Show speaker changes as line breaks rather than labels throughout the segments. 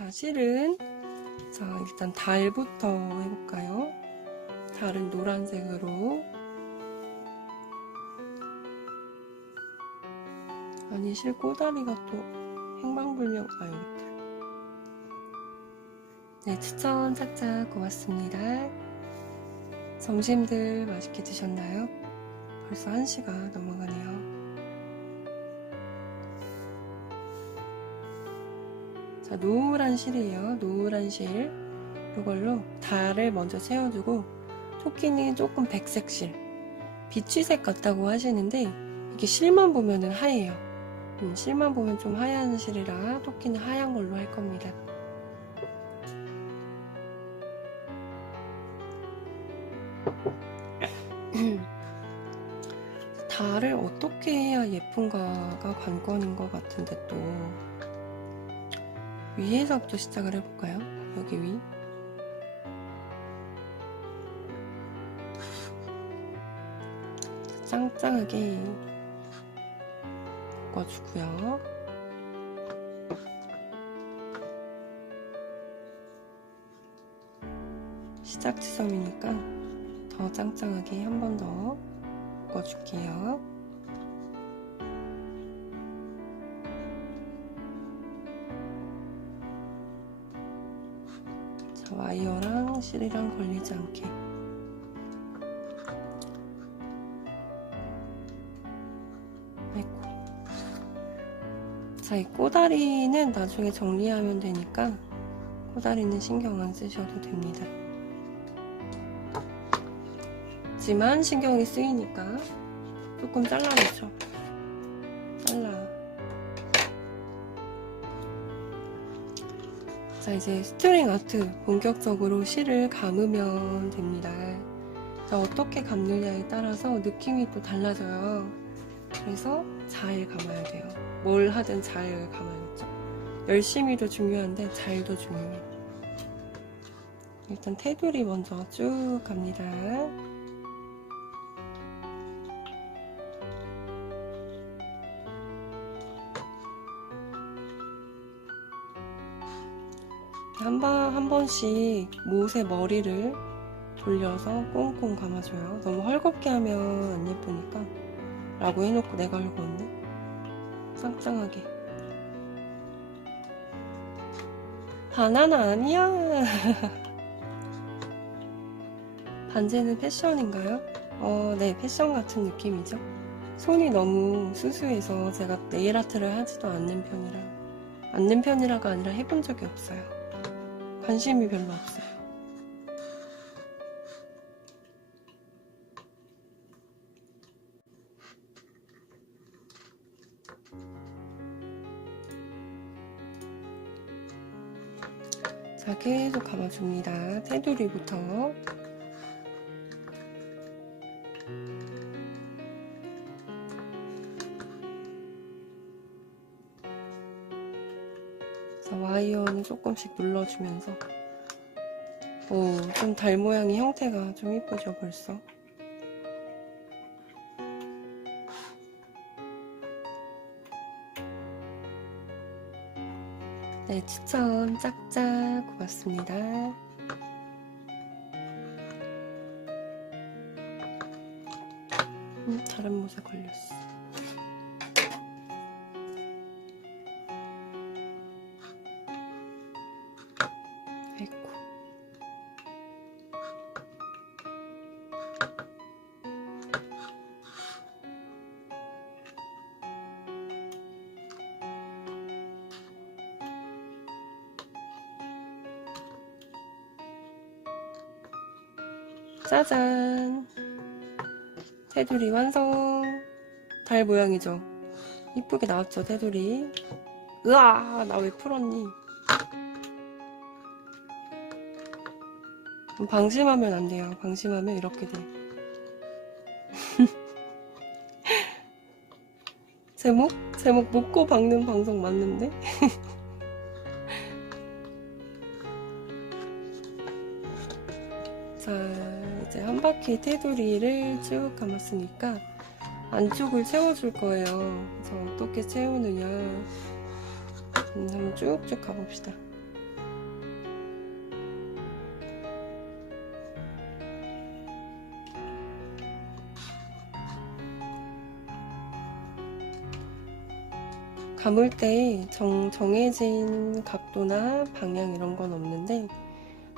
자, 실은 자, 일단 달부터 해볼까요? 달은 노란색으로 아니 실 꼬다리가 또 행방불명 아 여기. 네, 추천 짝짝 고맙습니다. 점심들 맛있게 드셨나요? 벌써 1시가 넘어가네요. 자, 노란 실이에요. 노란 실. 이걸로 달을 먼저 채워주고 토끼는 조금 백색 실. 비취색 같다고 하시는데 이게 실만 보면은 하얘요. 음, 실만 보면 좀 하얀 실이라 토끼는 하얀 걸로 할 겁니다. 달을 어떻게 해야 예쁜가가 관건인 것 같은데 또 위에서부터 시작을 해볼까요? 여기 위. 짱짱하게 묶어주고요. 시작 지점이니까 더 짱짱하게 한 번 더 묶어줄게요. 와이어랑 실이랑 걸리지 않게. 아이고. 자, 이 꼬다리는 나중에 정리하면 되니까 꼬다리는 신경 안 쓰셔도 됩니다. 하지만 신경이 쓰이니까 조금 잘라내죠. 자, 이제 스트링 아트 본격적으로 실을 감으면 됩니다. 자, 어떻게 감느냐에 따라서 느낌이 또 달라져요. 그래서 잘 감아야 돼요. 뭘 하든 잘 감아야겠죠. 열심히도 중요한데 잘도 중요해요. 일단 테두리 먼저 쭉 갑니다. 한 번, 한 번씩 못의 머리를 돌려서 꽁꽁 감아줘요. 너무 헐겁게 하면 안 예쁘니까. 라고 해놓고 내가 했네. 짱짱하게. 바나나 아니야. 반지는 패션인가요? 어, 네, 패션 같은 느낌이죠. 손이 너무 수수해서 제가 네일 아트를 하지도 않는 편이라. 않는 편이라가 아니라 해본 적이 없어요. 관심이 별로 없어요. 자, 계속 감아줍니다. 테두리부터. 와이어는 조금씩 눌러주면서 오, 좀 달 모양의 형태가 좀 이쁘죠, 벌써? 네, 추천 짝짝 고맙습니다. 음, 다른 모자 걸렸어. 짜잔. 테두리 완성. 달 모양이죠? 이쁘게 나왔죠, 테두리? 으아, 나 왜 풀었니? 방심하면 안 돼요. 방심하면 이렇게 돼. 제목? 제목 먹고 박는 방송 맞는데? 자, 이제 한 바퀴 테두리를 쭉 감았으니까 안쪽을 채워줄 거예요. 그래서 어떻게 채우느냐. 음, 한번 쭉쭉 가봅시다. 감을 때 정, 정해진 각도나 방향 이런 건 없는데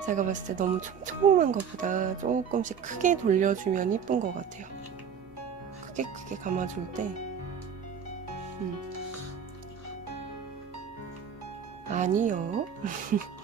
제가 봤을 때 너무 촘촘한 것보다 조금씩 크게 돌려주면 이쁜 것 같아요. 크게 크게 감아줄 때 음. 아니요.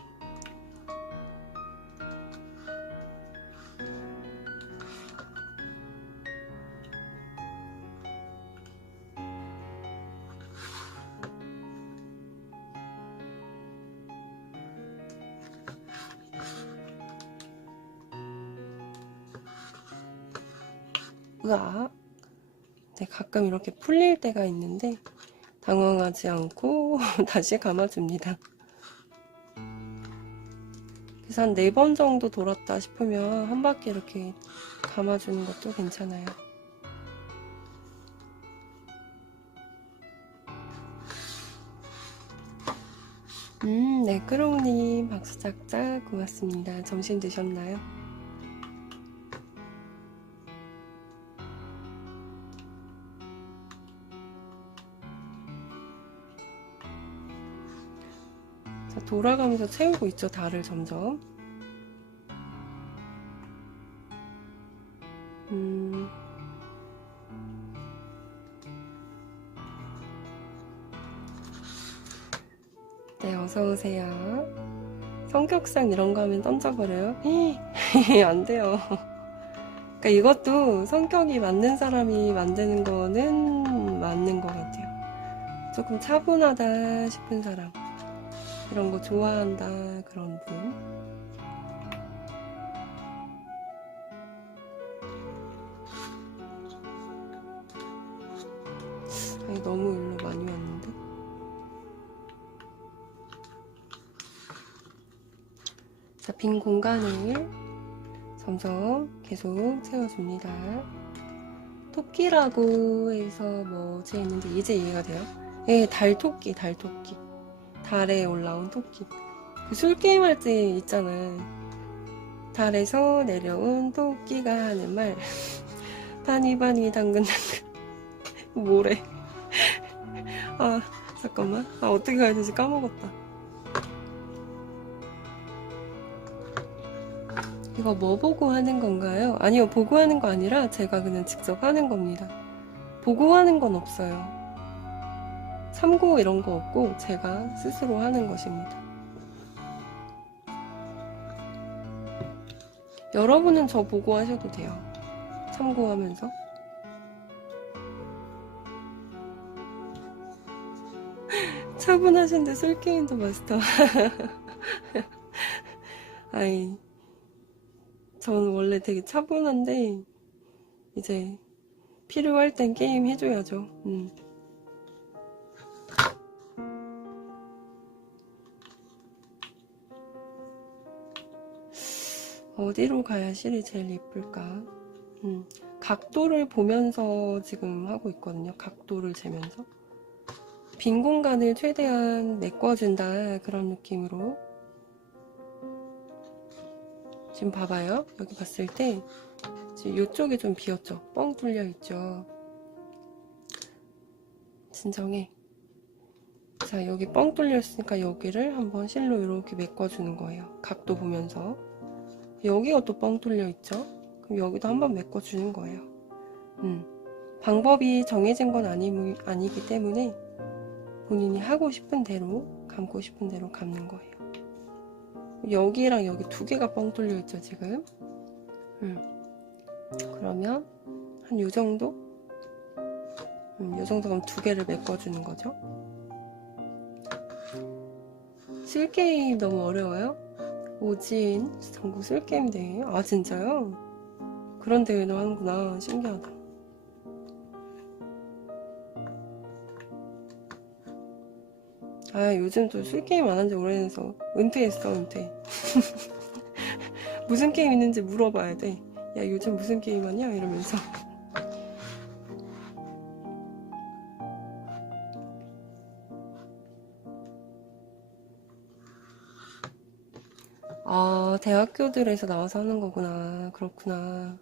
가끔 이렇게 풀릴 때가 있는데 당황하지 않고 다시 감아줍니다. 그래서 한네번 정도 돌았다 싶으면 한 바퀴 이렇게 감아주는 것도 괜찮아요. 음, 네, 크롱님 박수 짝짝 고맙습니다. 점심 드셨나요? 돌아가면서 채우고 있죠, 달을 점점. 음. 네, 어서오세요. 성격상 이런 거 하면 던져버려요? 안 돼요. 그러니까 이것도 성격이 맞는 사람이 만드는 거는 맞는 것 같아요. 조금 차분하다 싶은 사람. 이런 거 좋아한다 그런 분. 아니 너무 일로 많이 왔는데. 자, 빈 공간을 점점 계속 채워줍니다. 토끼라고 해서 뭐지 했는데 이제 이해가 돼요? 예, 달토끼, 달토끼. 달에 올라온 토끼. 그 술게임 할 때 있잖아. 달에서 내려온 토끼가 하는 말. 바니바니 당근당근. 뭐래. 아, 잠깐만. 아, 어떻게 가야 되지? 까먹었다. 이거 뭐 보고 하는 건가요? 아니요, 보고 하는 거 아니라 제가 그냥 직접 하는 겁니다. 보고 하는 건 없어요. 참고 이런 거 없고 제가 스스로 하는 것입니다. 여러분은 저 보고 하셔도 돼요. 참고하면서. 차분하신데 술게임도 마스터. 아이, 저는 원래 되게 차분한데, 이제 필요할 땐 게임 해줘야죠. 음. 어디로 가야 실이 제일 예쁠까? 음, 각도를 보면서 지금 하고 있거든요. 각도를 재면서. 빈 공간을 최대한 메꿔준다. 그런 느낌으로. 지금 봐봐요. 여기 봤을 때, 지금 이쪽이 좀 비었죠? 뻥 뚫려 있죠? 진정해. 자, 여기 뻥 뚫려 있으니까 여기를 한번 실로 이렇게 메꿔주는 거예요. 각도 보면서. 여기가 또 뻥 뚫려 있죠? 그럼 여기도 한번 메꿔주는 거예요. 음. 방법이 정해진 건 아니, 아니기 때문에 본인이 하고 싶은 대로, 감고 싶은 대로 감는 거예요. 여기랑 여기 두 개가 뻥 뚫려 있죠, 지금? 음. 그러면 한 요 정도? 음, 요 정도 그럼 두 개를 메꿔주는 거죠. 실게임 너무 어려워요? 오진 전국 술게임 대회 아 진짜요? 그런 대회도 하는구나. 신기하다. 아 요즘 또 술게임 안 한 지 오래돼서 은퇴했어 은퇴. 무슨 게임 있는지 물어봐야 돼야 요즘 무슨 게임 하냐? 이러면서 대학교들에서 나와서 하는 거구나. 그렇구나.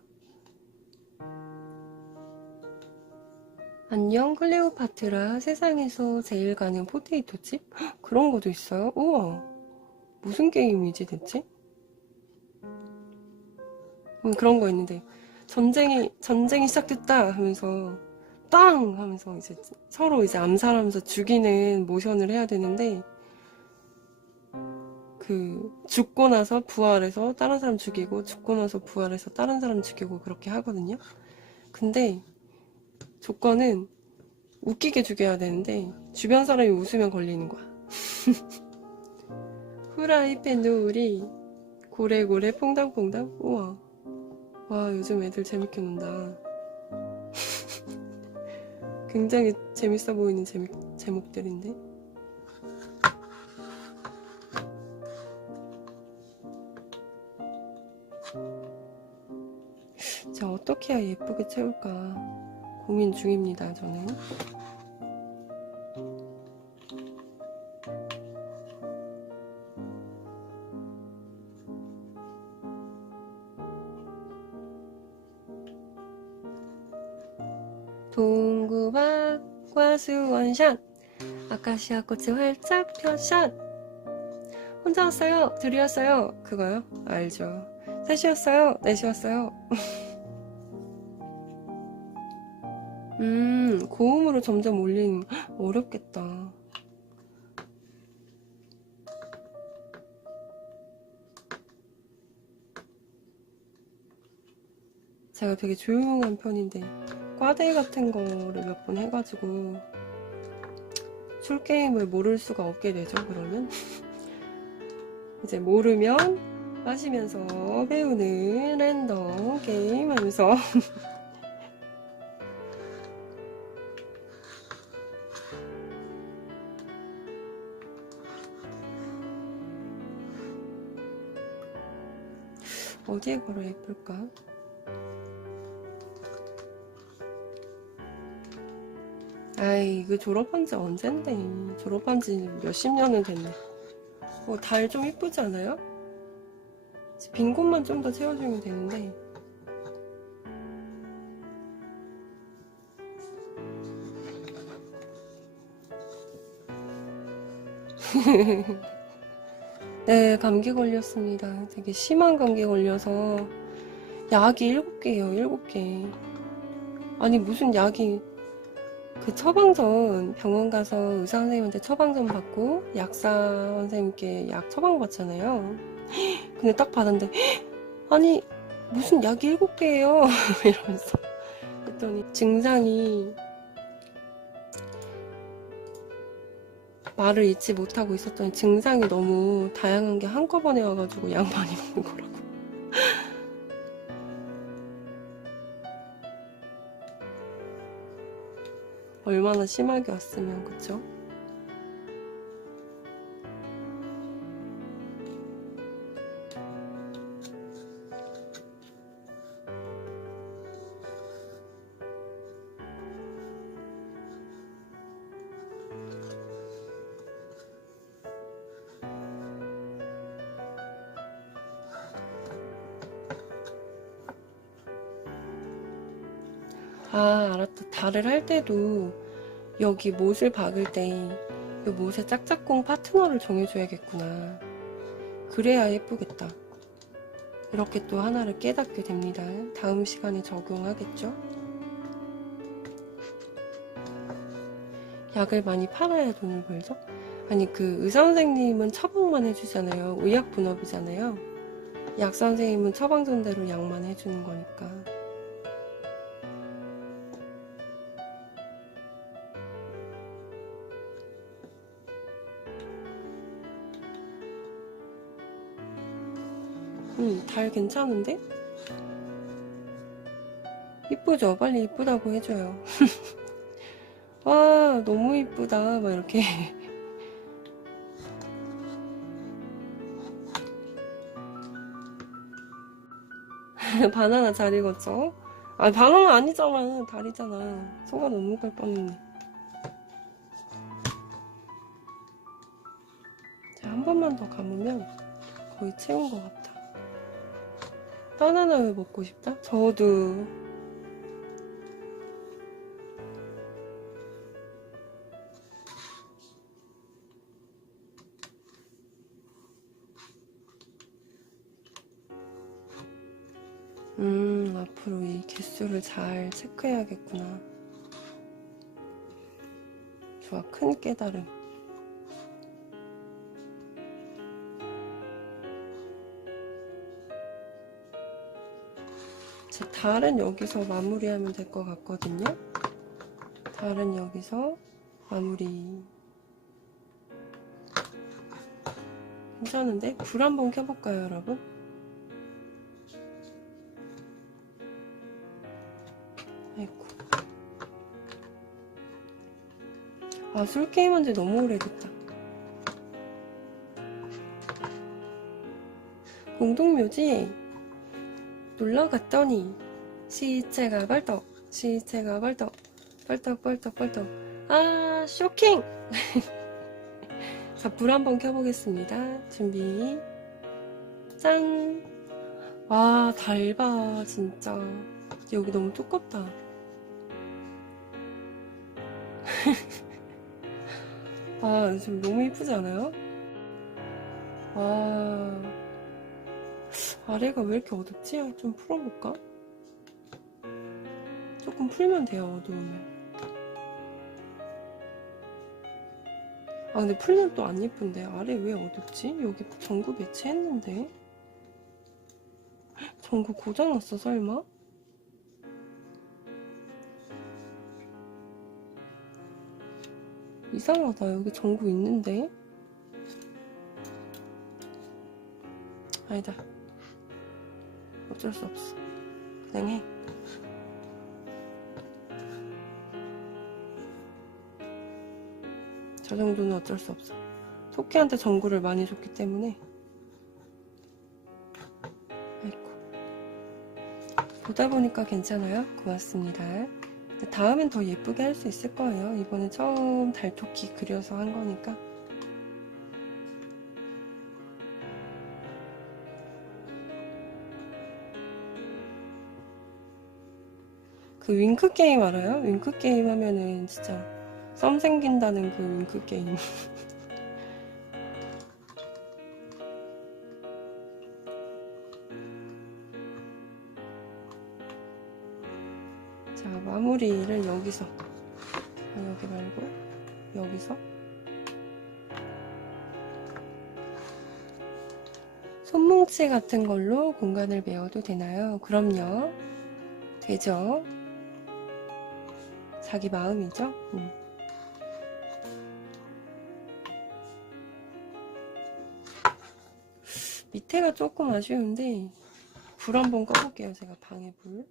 안녕 클레오파트라 세상에서 제일 가는 포테이토칩? 헉, 그런 것도 있어요? 우와 무슨 게임이지 대체? 음, 그런 거 있는데 전쟁이 전쟁이 시작됐다 하면서 땅 하면서 이제 서로 이제 암살하면서 죽이는 모션을 해야 되는데 그 죽고 나서 부활해서 다른 사람 죽이고 죽고 나서 부활해서 다른 사람 죽이고 그렇게 하거든요. 근데 조건은 웃기게 죽여야 되는데 주변 사람이 웃으면 걸리는 거야. 후라이팬 누리 고래고래 퐁당퐁당 우와 와 요즘 애들 재밌게 논다. 굉장히 재밌어 보이는 제목, 제목들인데 어떻게 해야 예쁘게 채울까 고민 중입니다 저는. 동구박 과 수원샷 아카시아 꽃이 활짝 펴샷 혼자 왔어요? 둘이 왔어요? 그거요? 알죠. 셋이 왔어요? 넷이 왔어요 음 고음으로 점점 헉, 어렵겠다 제가 되게 조용한 편인데 과대기 같은 거를 몇 번 해가지고 술 게임을 모를 수가 없게 되죠. 그러면 이제 모르면 마시면서 배우는 랜덤 게임 하면서 어디에 걸어 예쁠까? 아이, 그 졸업한 지 언젠데. 졸업한 지 몇십 년은 됐네. 어, 달 좀 이쁘지 않아요? 빈 곳만 좀 더 채워주면 되는데. 네, 감기 걸렸습니다. 되게 심한 감기 걸려서 약이 일곱 개예요, 일곱 개. 아니, 무슨 약이 그 처방전 병원 가서 의사 선생님한테 처방전 받고 약사 선생님께 약 처방 받잖아요. 근데 딱 받았는데 아니 무슨 약이 일곱 개예요 이러면서 그랬더니 증상이 말을 잊지 못하고 있었더니 증상이 너무 다양한 게 한꺼번에 와가지고 약 많이 먹는 거라고. 얼마나 심하게 왔으면 그쵸? 달을 할 때도 여기 못을 박을 때 이 못에 짝짝꿍 파트너를 정해줘야겠구나. 그래야 예쁘겠다. 이렇게 또 하나를 깨닫게 됩니다. 다음 시간에 적용하겠죠? 약을 많이 팔아야 돈을 벌죠? 아니, 그 의사 선생님은 처방만 해주잖아요. 의약 분업이잖아요. 약 선생님은 처방 전대로 약만 해주는 거니까. 음, 달 괜찮은데? 이쁘죠? 빨리 이쁘다고 해줘요. 와, 너무 이쁘다. 막 이렇게. 바나나 잘 익었죠? 아, 바나나 아니잖아. 달이잖아. 소가 너무 갈 뻔했네. 자, 한 번만 더 감으면 거의 채운 것 같아. 바나나를 먹고 싶다? 저도 음, 앞으로 이 개수를 잘 체크해야겠구나. 좋아, 큰 깨달음. 달은 여기서 마무리하면 될 것 같거든요. 달은 여기서 마무리. 괜찮은데? 불 한번 켜볼까요, 여러분? 아이고. 아, 술게임 한 지 너무 오래됐다. 공동묘지 놀러 갔더니 시체가 벌떡, 시체가 벌떡, 벌떡, 벌떡, 벌떡. 아, 쇼킹! 자, 불 한번 켜보겠습니다. 준비. 짠! 와, 달바, 진짜. 여기 너무 두껍다. 아, 지금 너무 이쁘지 않아요? 와, 아래가 왜 이렇게 어둡지? 좀 풀어볼까? 조금 풀면 돼요, 어두우면. 아, 근데 풀면 또 안 예쁜데. 아래 왜 어둡지? 여기 전구 배치했는데. 전구 고장났어, 설마? 이상하다. 여기 전구 있는데. 아니다. 어쩔 수 없어. 그냥 해. 저 정도는 어쩔 수 없어. 토끼한테 전구를 많이 줬기 때문에. 아이고. 보다 보니까 괜찮아요. 고맙습니다. 다음엔 더 예쁘게 할 수 있을 거예요. 이번에 처음 달토끼 그려서 한 거니까. 그 윙크 게임 알아요? 윙크 게임 하면은 진짜 썸 생긴다는 그 윙크 게임. 자, 마무리를 여기서. 아, 여기 말고, 여기서. 손뭉치 같은 걸로 공간을 메워도 되나요? 그럼요. 되죠. 자기 마음이죠. 음. 밑에가 조금 아쉬운데 불 한번 꺼볼게요. 제가 방에 불.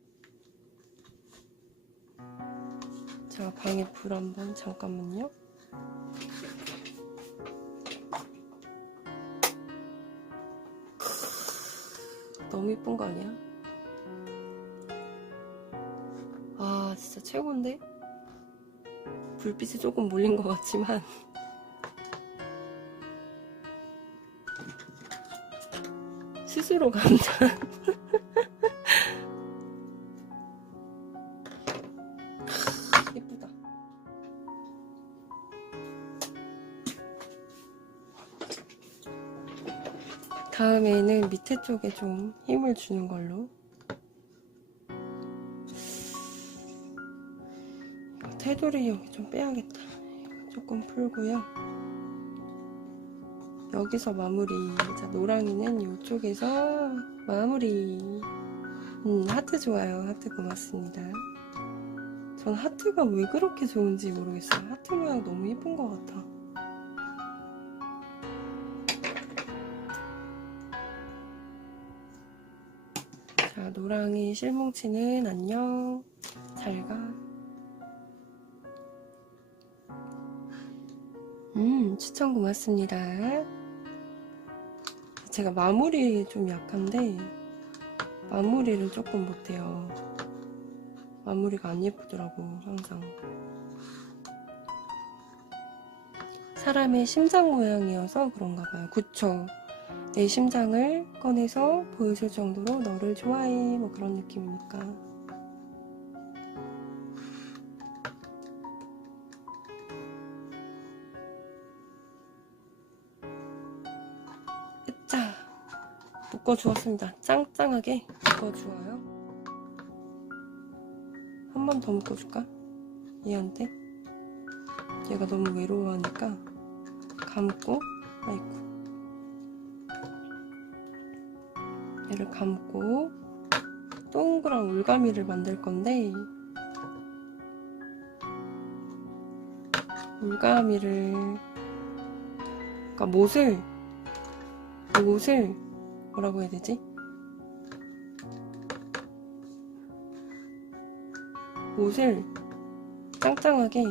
자, 방에 불 한번 잠깐만요. 너무 이쁜 거 아니야? 아, 진짜 최고인데? 불빛이 조금 몰린 것 같지만 스스로 감탄 예쁘다 다음에는 밑에 쪽에 좀 힘을 주는 걸로 테두리 여기 좀 빼야겠다. 조금 풀고요. 여기서 마무리. 자, 노랑이는 이쪽에서 마무리. 음, 하트 좋아요. 하트 고맙습니다. 전 하트가 왜 그렇게 좋은지 모르겠어요. 하트 모양 너무 예쁜 것 같아. 자, 노랑이 실뭉치는 안녕. 잘 가. 음, 추천 고맙습니다. 제가 마무리 좀 약한데, 마무리를 조금 못해요. 마무리가 안 예쁘더라고, 항상. 사람의 심장 모양이어서 그런가 봐요. 그쵸. 내 심장을 꺼내서 보여줄 정도로 너를 좋아해. 뭐 그런 느낌이니까. 묶어주었습니다. 짱짱하게 묶어주어요. 한 번 더 묶어줄까? 얘한테 얘가 너무 외로워하니까 감고 아이고 얘를 감고 동그란 올가미를 만들 건데 올가미를 그러니까 못을 못을 뭐라고 해야 되지? 못을 짱짱하게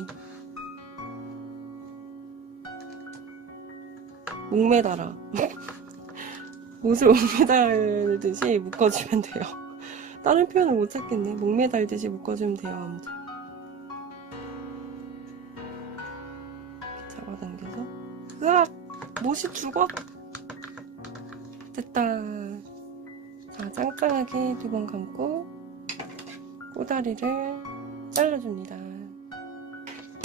목매달아. 못을 목매달듯이 묶어주면 돼요. 다른 표현을 못 찾겠네. 목매달듯이 묶어주면 돼요 아무튼. 잡아당겨서 으악! 못이 죽어 됐다. 자 짱짱하게 두 번 감고 꼬다리를 잘라줍니다